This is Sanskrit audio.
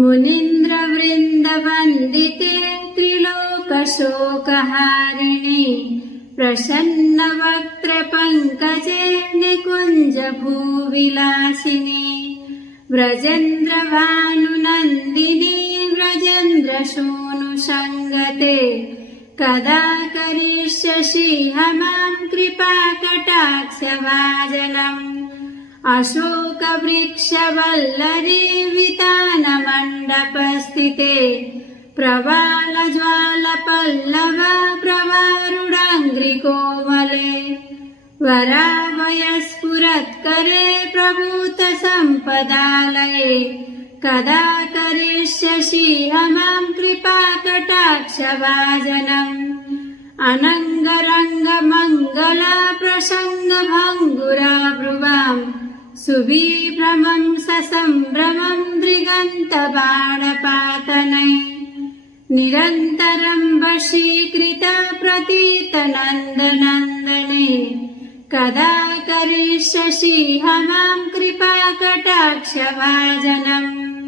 मुनीन्द्रवृन्दवन्दिते त्रिलोकशोकहारिणे प्रसन्नवक्त्रपङ्कजे निकुञ्जभूविलासिने व्रजेन्द्रभानुनन्दिनी व्रजेन्द्रसूनुसङ्गते कदा करिष्यसि मां कृपाकटाक्षभाजनम् अशोकवृक्षवल्लरी वितानमण्डपस्थिते प्रवालज्वालपल्लव प्रवारुडाङ्घ्रिकोमले वराभयस्फुरत्करे प्रभूतसम्पदालये कदा करिष्यसि मां कृपाकटाक्षभाजनम् अनङ्गरङ्गमङ्गला प्रसङ्गभङ्गुरा ब्रुवाम् सुविभ्रमं ससम्भ्रमं दृगन्तबाणपातनै निरन्तरं वशीकृत प्रतीतनन्दनन्दने कदा करिष्यसि मां कृपाकटाक्षभाजनम्।